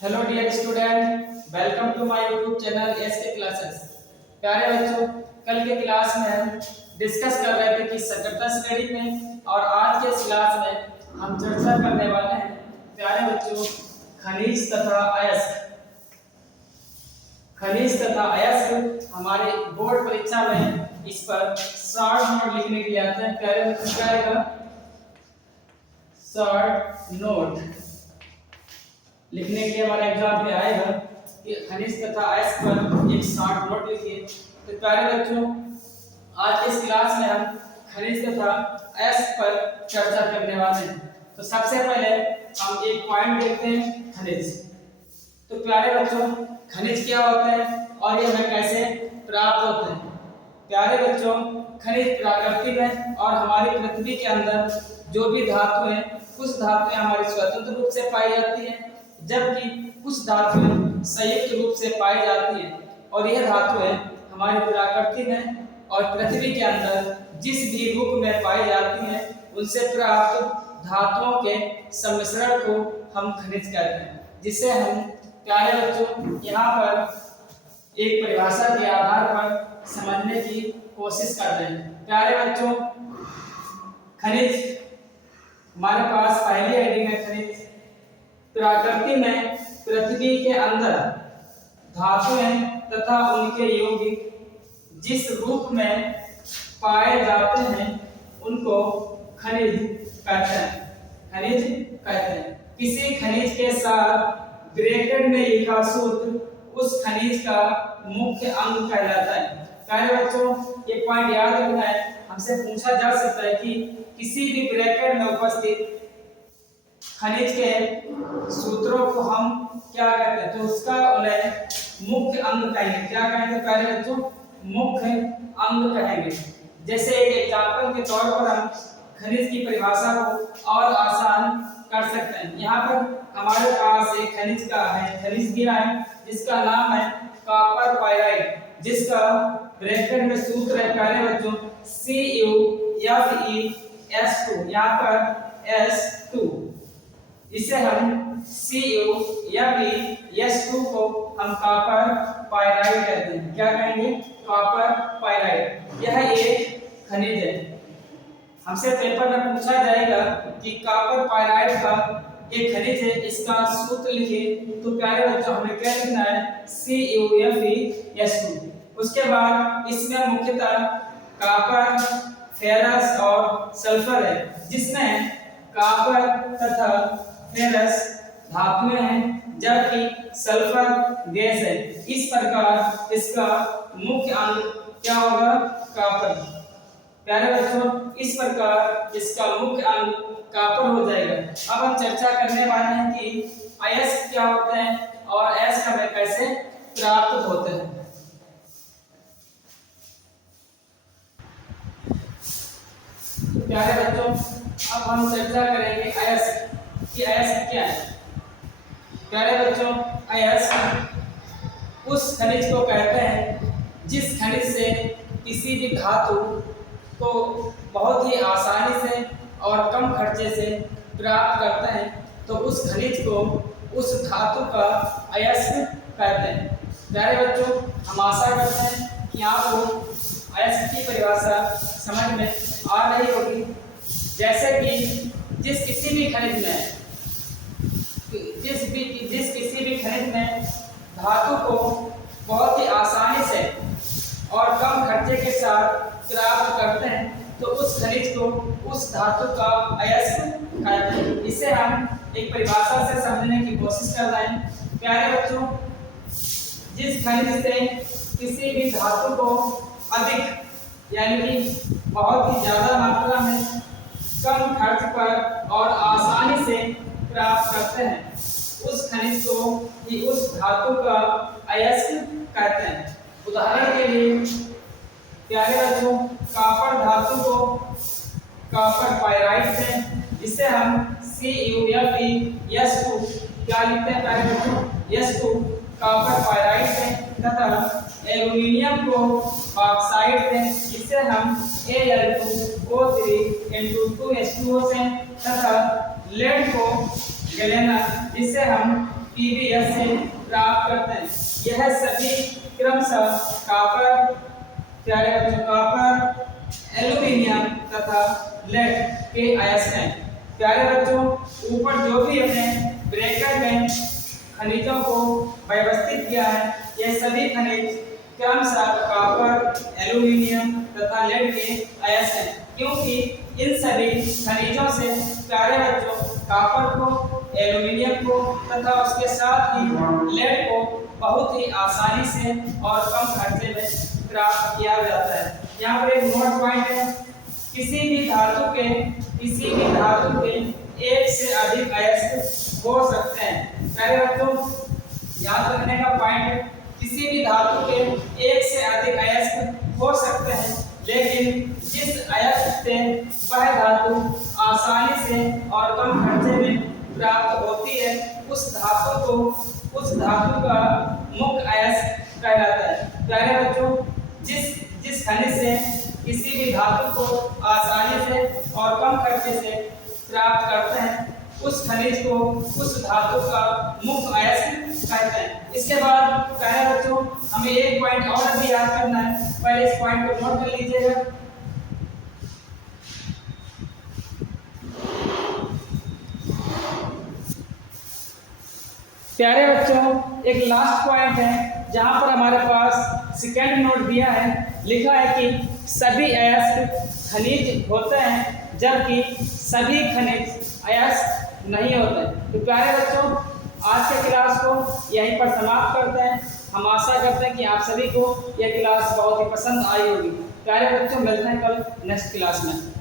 Hello dear student, welcome to my YouTube channel S K classes. प्यारे बच्चों, कल के क्लास में हम डिस्कस कर रहे थे कि सट्टा स्टडी में, और आज के इस क्लास में हम चर्चा करने वाले हैं प्यारे बच्चों खनिज तथा अयस्क। खनिज तथा अयस्क हमारे बोर्ड परीक्षा में इस पर शॉर्ट नोट लिखने के लिए आते हैं। प्यारे बच्चों, क्या आएगा? शॉर्ट नोट लिखने के लिए हमारा एग्जाम पे आएगा कि खनिज तथा अयस्क पर एक शॉर्ट नोट लिखिए। तो प्यारे बच्चों, आज के इस क्लास में हम खनिज तथा अयस्क पर चर्चा करने वाले हैं। तो सबसे पहले हम एक पॉइंट देखते हैं, खनिज। तो प्यारे बच्चों, खनिज क्या होते हैं और ये हमें कैसे प्राप्त होते हैं? प्यारे बच्चों, खनिज प्रकृति में और हमारी पृथ्वी के अंदर जो भी धातु है, कुछ धातुएं हमारी स्वतंत्र रूप से पाई जाती हैं, जबकि कुछ धातुएं संयुक्त रूप से पाई जाती हैं। और यह धातुएं हमारी प्रकृति में और पृथ्वी के अंदर जिस भी रूप में पाई जाती हैं, उनसे प्राप्त धातुओं के सम्मिश्रण को हम खनिज कहते हैं। जिसे हम प्यारे बच्चों यहाँ पर एक परिभाषा के आधार पर समझने की कोशिश कर रहे हैं। प्यारे बच्चों, खनिज हमारे पास पहली हेडिंग है खनिज। प्रकृति में पृथ्वी के अंदर धातुएं तथा उनके यौगिक जिस रूप में पाए जाते हैं उनको खनिज कहते हैं। खनिज कहते हैं। किसी खनिज के साथ ब्रैकेट में लिखा सूत्र उस खनिज का मुख्य अंग कहलाता है। प्यारे बच्चों, ये पॉइंट याद रखना है। हमसे पूछा जा सकता है कि किसी भी ब्रैकेट में उपस्थित खनिज के सूत्रों को हम क्या कहते हैं? तो उसका उन्हें मुख्य अंग कहेंगे। क्या कहेंगे प्यारे बच्चों? मुख्य अंग कहेंगे। जैसे एक एग्जांपल के तौर पर हम खनिज की परिभाषा को और आसान कर सकते हैं। यहाँ पर हमारे पास एक खनिज का है, खनिज दिया है जिसका नाम है कॉपर पाइराइट, जिसका ब्रैकेट में सूत्र है प्यारे बच्चों CuFeS2। यहाँ पर S2, इसे हम CuFeS2 को हम कॉपर पाइराइट कहते हैं। क्या कहेंगे? Copper pyrite. यह एक खनिज है। हमसे पेपर में पूछा जाएगा कि कॉपर पाइराइट का एक खनिज है, इसका सूत्र लिखिए। तो प्यारे बच्चों, हमें क्या लिखना है? CuFeS2। उसके बाद इसमें मुख्यतः कॉपर, फेरस और सल्फर है, जिसमें कॉपर तथा फेरस धातुएं हैं, जबकि सल्फर गैस है। इस प्रकार इसका मुख्य अंग क्या होगा? कॉपर। प्यारे बच्चों, इस प्रकार इसका मुख्य अंग कॉपर हो जाएगा। अब हम चर्चा करने वाले हैं कि अयस्क क्या होते हैं और अयस्क हमें कैसे प्राप्त होते हैं। प्यारे बच्चों, अब हम चर्चा करेंगे अयस्क कि अयस्क क्या है। प्यारे बच्चों, अयस्क उस खनिज को कहते हैं जिस खनिज से किसी भी धातु को बहुत ही आसानी से और कम खर्चे से प्राप्त करते हैं, तो उस खनिज को, उस धातु का अयस्क कहते हैं। प्यारे बच्चों, हम आशा करते हैं कि आपको अयस्क की परिभाषा समझ में आ रही होगी। जैसे कि जिस किसी भी खनिज में धातु को बहुत ही आसानी से और कम खर्चे के साथ प्राप्त करते हैं, तो उस खनिज को, उस धातु का अयस्क कहते हैं। इसे हम एक परिभाषा से समझने की कोशिश कर रहे हैं। प्यारे बच्चों, जिस खनिज से किसी भी धातु को अधिक यानी कि बहुत ही ज्यादा मात्रा में कम खर्च पर और आसानी से प्राप्त करते हैं, उस खनिज को ही उस धातु का अयस्क कहते हैं। उदाहरण के लिए प्यारे बच्चों, कॉपर धातु को कॉपर पाइराइट से, जिसे हम CuFeS2 क्या लिखते हैं प्यारे बच्चों? S2 कॉपर पाइराइट से, तथा एल्युमिनियम को ऑक्साइड से, जिसे हम Al2O3 2H2O से, तथा लेड को गैलेना, जिसे हम PbS से प्राप्त करते हैं। यह सभी क्रमशः कॉपर, प्यारे बच्चों, कॉपर, एल्यूमीनियम तथा लेड के अयस्क हैं। प्यारे बच्चों, ऊपर जो भी हमने ब्रैकेट में खनिजों को व्यवस्थित किया है, ये सभी खनिज क्रमशः कॉपर, एल्यूमीनियम तथा लेड के अयस्क हैं, क्योंकि इन सभी खनिजों से प्यारे बच्चों कॉपर को, एल्यूमीनियम को तथा उसके साथ ही लेड को बहुत ही आसानी से और कम खर्चे में प्राप्त किया जाता है। यहाँ पर एक नोट पॉइंट है, किसी भी धातु के एक से अधिक अयस्क हो सकते हैं। प्यारे बच्चों, याद रखने का पॉइंट है, किसी भी धातु के एक से अधिक अयस्क हो सकते हैं, लेकिन जिस अयस्क से वह धातु आसानी से और कम खर्चे में प्राप्त होती है, उस धातु का मुख्य अयस्क कहलाता है। प्यारे बच्चों, जिस खनिज से किसी भी धातु को आसानी से और कम खर्चे से प्राप्त करते हैं, उस खनिज को, उस धातु का मुख्य अयस्क कहते हैं। इसके बाद प्यारे बच्चों, हमें एक पॉइंट और भी याद करना है, पहले इस पॉइंट को नोट कर लीजिएगा। प्यारे बच्चों, एक लास्ट पॉइंट है जहां पर हमारे पास सेकंड नोट दिया है, लिखा है कि सभी अयस्क खनिज होते हैं जबकि सभी खनिज अयस्क नहीं होते। तो प्यारे बच्चों, आज के क्लास को यहीं पर समाप्त करते हैं। हम आशा करते हैं कि आप सभी को यह क्लास बहुत ही पसंद आई होगी। प्यारे बच्चों, मिलते हैं कल नेक्स्ट क्लास में।